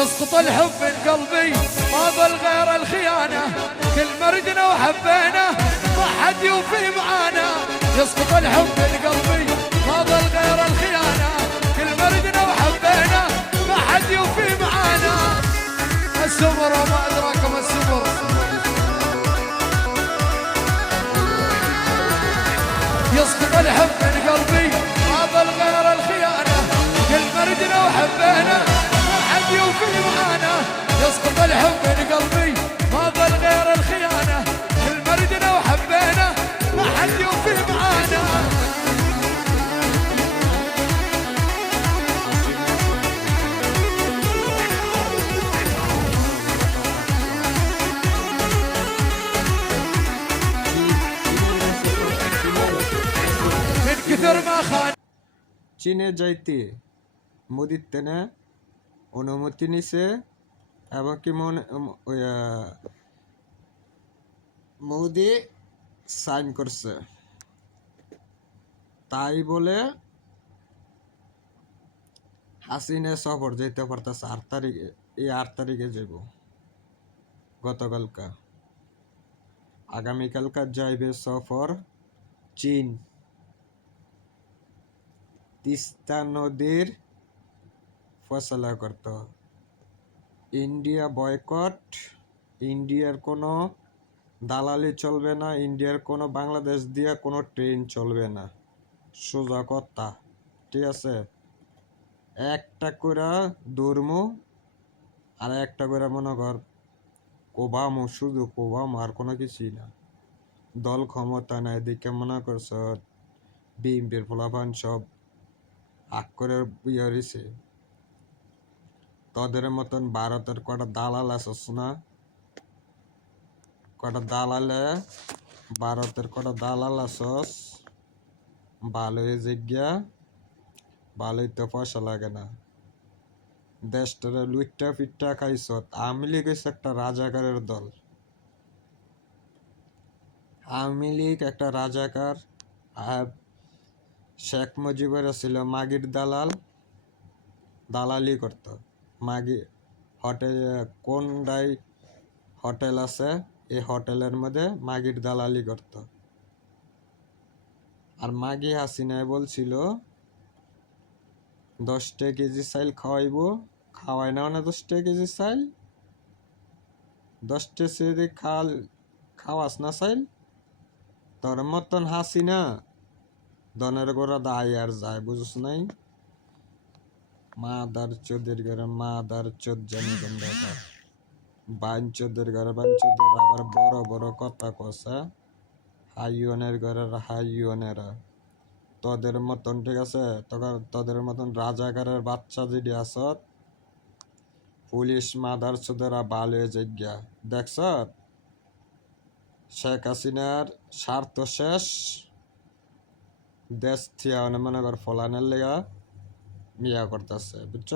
يسقط الحب من قلبي ما ظل غير الخيانة، كل مردنا وحبينا ما حد يوفي معانا. يسقط الحب من قلبي ما ظل غير الخيانة، كل مردنا وحبينا ما حد يوفي معانا. السمر وما أدراك ما السمر. يسقط الحب من قلبي ما ظل غير الخيانة، كل مردنا وحبينا ما حد يوفي معانا. يسقط الحب من قلبي ما ظل غير الخيانة، كل مردنا وحبينا ما حد يوفي معانا. من كثر ما خان চীনে যাইতে মোদির তেনে অনুমতি নিছে এবং কি মোদি সাইন করছে, তাই বলে হাসিনা সফর যেতে পারতেছে 8 তারিখে। এই 8 তারিখে যাব, গতকালকা আগামীকালকা যাইবে সফর চীন। তিস্তা নদীর ফয়সালা করত। ইন্ডিয়া বয়কট, ইন্ডিয়ার কোনো দালালি চলবে না, ইন্ডিয়ার কোনো বাংলাদেশ দিয়ে কোনো ট্রেন চলবে না, সোজা কথা। ঠিক আছে, একটা করে দৌড়মু আর একটা করে মনে কর কোবামু, শুধু কোবামু, আর কোনো কিছুই না। দল ক্ষমতা নাই দিকে মনে করছ বিএনপির ফলাফল সব আগ করে ইয়ে হয়েছে। তোদের মতন ভারতের কটা দালাল আসস না, কটা দালালে ভারতের কটা দালাল আসস, ভালোই জিজ্ঞা, ভালোই তো পয়সা লাগে না। দেশটারে লুইট্টা ফিট্টা খাইছ। আওয়ামী লীগ হচ্ছে একটা রাজাকারের দল। আওয়ামী লীগ একটা রাজাকার। আর শেখ মুজিবের ছিল মাগির দালাল, দালালি করত। মাগি হোটেল, কোনটাই হোটেল আছে, এই হোটেলের মধ্যে মাগির দালালি করত। আর মাগি হাসিনায় বলছিল 10 কেজি চাইল খাওয়াইবো, খাওয়াই না মানে 10 কেজি চাইল, 10 কেজি খাওয়াস না চাইল, তোর মতন হাসিনা দনের গোড়া দায় আর যায়, বুঝছ নাই? মাদার চোদের ঘরে মাদার চোদ জানি গন্ডাটা, বাইন চোদের ঘরে বাইন চোদের আবার বড় বড় কথা কষা, হাইওয়ানের ঘরে হাইওয়ানেরা তোদের মতন। ঠিক আছে, তোদের মতন রাজাকারের বাচ্চা যদি আসত, পুলিশ মাদার চোদেরা ভালো জায়গা দেখছ। শেখ হাসিনার স্বার্থ শেষ, দেশ থিয়া মনে কর ফলানের লেগা মিয়া করতেছে, বুঝছ?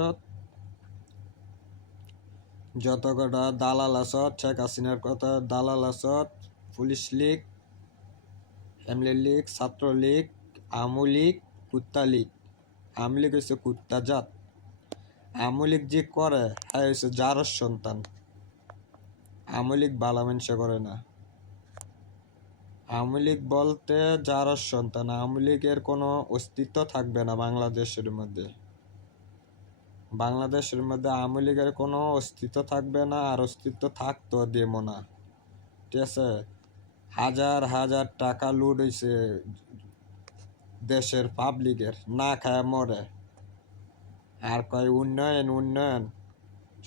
যত কটা দালাল আসত, শেখ হাসিনার কথা দালাল আসত, পুলিশ লীগ, ফ্যামিলি লীগ, ছাত্র লীগ, আওয়ামী লীগ, কুত্তা লীগ। আওয়ামী লীগ হচ্ছে কুত্তা জাত। আওয়ামী লীগ যে করে হ্যাঁ হচ্ছে জারস সন্তান। আওয়ামী লীগ বালা মানুষে করে না। আওয়ামী লীগ বলতে জারস সন্তান। আওয়ামী লীগের কোনো অস্তিত্ব থাকবে না বাংলাদেশের মধ্যে। বাংলাদেশের মধ্যে আওয়ামী লীগের কোনো অস্তিত্ব থাকবে না, আর অস্তিত্ব থাকতো দেব না। ঠিক আছে, হাজার হাজার টাকা লুট হয়েছে দেশের পাবলিকের, না খায় মরে। আর কয় উন্নয়ন উন্নয়ন,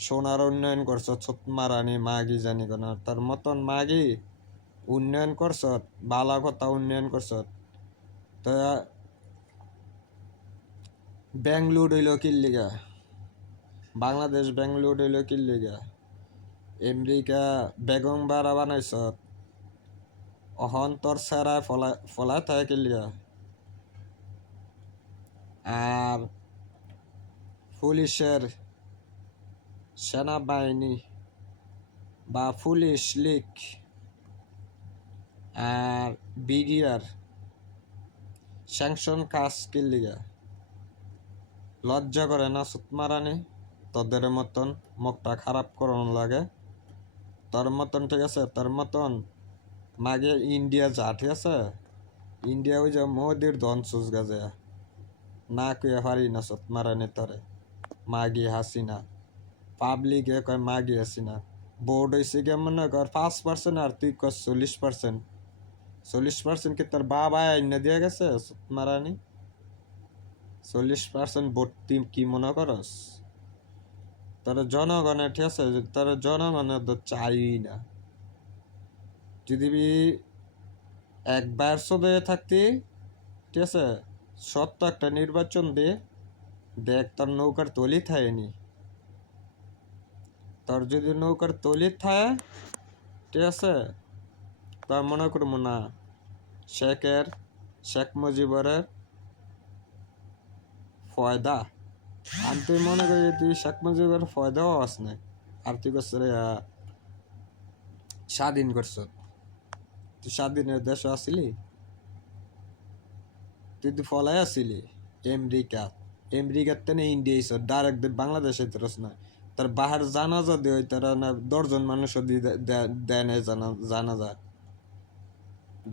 সোনার উন্নয়ন করছ ছতমারানি মাগি জানি কেন, তার মতন মাগি উন্নয়ন করছ, বালা কথা উন্নয়ন করছ। তো ব্যাঙ্গলুর হইল কিল্লিগা, বাংলাদেশ ব্যাঙ্গলুর হইল কিল্লিগা, আমেরিকা বেগম বাড়া বানাইছ, অহন্তর সেরায় ফলায় থাকে কিল্লিগা। আর পুলিশের সেনাবাহিনী বা পুলিশ লীগ আর বিডিআর স্যাংশন কাজ কিল্লিগা, লজ্জা করে না সুতমারানি? তোদের মতন মুখটা খারাপ করানো লাগে, তোর মতন ঠিক আছে, তোর মতন মাগে ইন্ডিয়া যা ঠিক আছে, ইন্ডিয়া ওই যে মোদির ধন সুস গাছে না কুয়ে পারি না সত মারানি তরে মাগি হাসিনা পাবলিকে কয় মাগি হাসিনা বোর্ড হয়েছে গিয়ে মনে কর 5% আর তুই কর 40%, 40% কি তোর বাবা আইনা দিয়ে গেছে সত মারানি? 40% ভোট তুই কি মনে করস? তোর জনগণের ঠিক আছে, তোর জনগণের তো চাই না। যদি একবার সদে থাকতি ঠিক আছে, সত্য একটা নির্বাচন দে, দেখ তোর নৌকার তলি থায়নি, তোর যদি নৌকার তলি থায় ঠিক আছে, তার মনে করবো না শেখ মুজিবরের ফয়দা। আর তুই মনে করি তুই শেখ মুজিবের ফয়দাও আস না, আর তুই করছ স্বাধীন করছ, তুই স্বাধীনের দেশ আসিলি, তুই তো ফলাই আসিলি আমেরিকার তেনে ইন্ডিয়া ইস ডাইরেক্ট বাংলাদেশে তরস না, তার বাহার জানাজা দিয়ে তারা না 10 জন মানুষ দেয় না জানাজা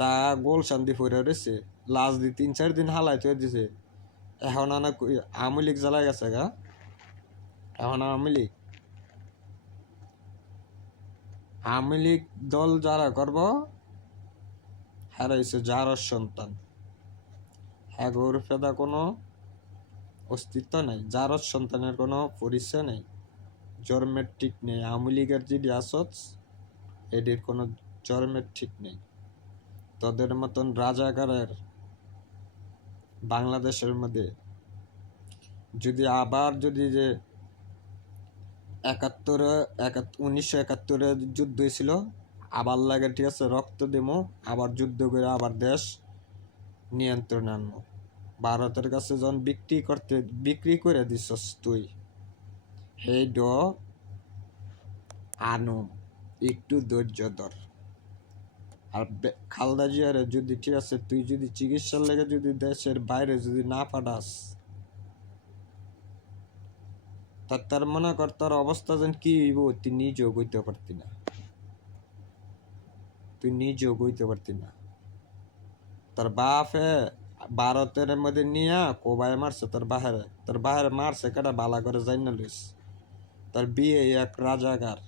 ডা গোল শান্তি ফুরে রয়েছে, লাশ দিয়ে 3-4 দিন হালাই থয়ে দিছে। এখন আনা আওয়ামী লীগ জ্বালাই গেছে গা, এখন আওয়ামী লীগ দল যারা করব হারাইছে যার সন্তান, হ্যাঁ গৌর ফেদা কোনো অস্তিত্ব নাই, যার সন্তানের কোনো পরিচয় নেই, জন্মের ঠিক নেই। আওয়ামী লীগের যদি আসত এটির কোনো জন্মের ঠিক নেই। তোদের মতন রাজাকারের বাংলাদেশের মধ্যে যদি আবার যদি যে 1971 যুদ্ধ হয়েছিল আবার লাগে ঠিক আছে, রক্ত দেবো আবার যুদ্ধ করে আবার দেশ নিয়ন্ত্রণে আনবো। ভারতের কাছে যখন বিক্রি করে দিছস তুই, সেই ড আনো একটু ধৈর্য ধর। আর খালদা জিয়ারে যদি ঠিক আছে তুই যদি চিকিৎসার লেগে যদি দেশের বাইরে যদি না পাঠাস, তার মনে কর তোর অবস্থা যেন কি হইব তুই নিজেও বইতে পারতি না, তোর বাপে ভারতের মধ্যে নিয়া কোবায় মারছে, তোর বাহারে মারছে কেটা বালা করে যাই না লইস, তোর বিয়ে এক রাজাকার,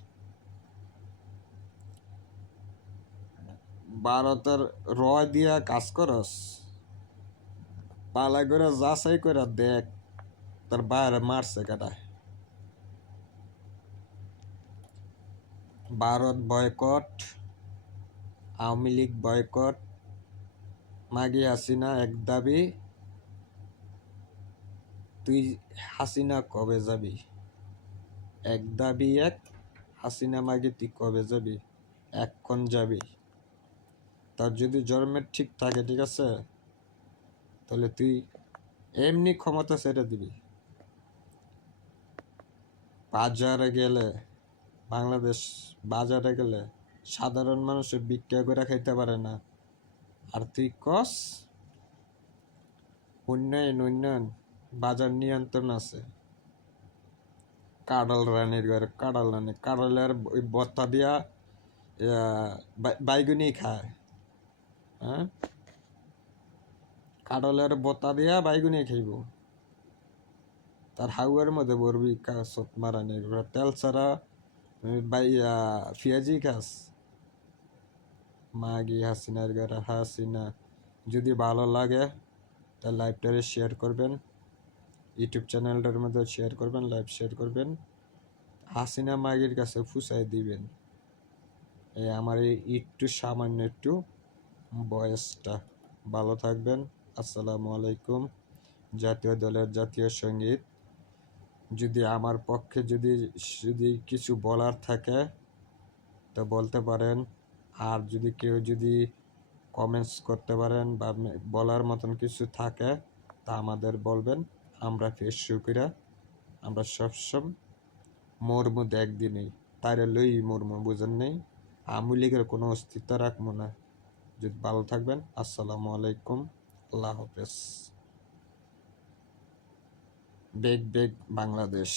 ভারতের রয় দিয়া কাজ করস, বালা করে যাচাই করে দেখ তোর বাহারে মারছে কেটা। ভারত বয়কট, আওয়ামী লীগ বয়কট, মাগি হাসিনা এক দাবি, তুই হাসিনা কবে যাবি? এক দাবি এক, হাসিনা মাগি তুই কবে যাবি? এক্ষণ যাবি। তার যদি জন্মের ঠিক থাকে ঠিক আছে, তাহলে তুই এমনি ক্ষমতা ছেড়ে দিবি। বাজারে গেলে বাংলাদেশ বাজারে গেলে সাধারণ মানুষের ভিক্ষা করে খাইতে পারে না, আর তুই কস উন্নয়ন বাজার নিয়ন্ত্রণ আছে। কাঁড়ালের ওই বত্তা দিয়া বাইগুনি খায়, হ্যাঁ কাঁড়ালের বত্তা দিয়া বাইগুনি খাইব, তার হাউয়ের মধ্যে বরবি সত মারানি তেল ছাড়া পেঁয়াজি খাস। মাগি হাসিনার ঘরে হাসিনা। যদি ভালো লাগে তাহলে লাইভটারে শেয়ার করবেন, ইউটিউব চ্যানেলটার মধ্যে শেয়ার করবেন, লাইভ শেয়ার করবেন, হাসিনা মাগির কাছে ফুসাই দিবেন। এই আমার একটু সামান্য একটু বয়সটা। ভালো থাকবেন। আসসালামু আলাইকুম। জাতীয় দলের জাতীয় সঙ্গীত যদি আমার পক্ষে যদি কিছু বলার থাকে তো বলতে পারেন, আর যদি কেউ যদি কমেন্টস করতে পারেন বা বলার মতন কিছু থাকে তা আমাদের বলবেন, আমরা ফেসবুক করে আমরা সবসময় মরমু একদিনেই তাইরে লই মরমু, বুঝেন নেই? আওয়ামী লীগের কোনো অস্তিত্ব রাখবো না। যদি ভালো থাকবেন, আসসালামু আলাইকুম, আল্লাহ হাফেজ। বেগ বাংলাদেশ।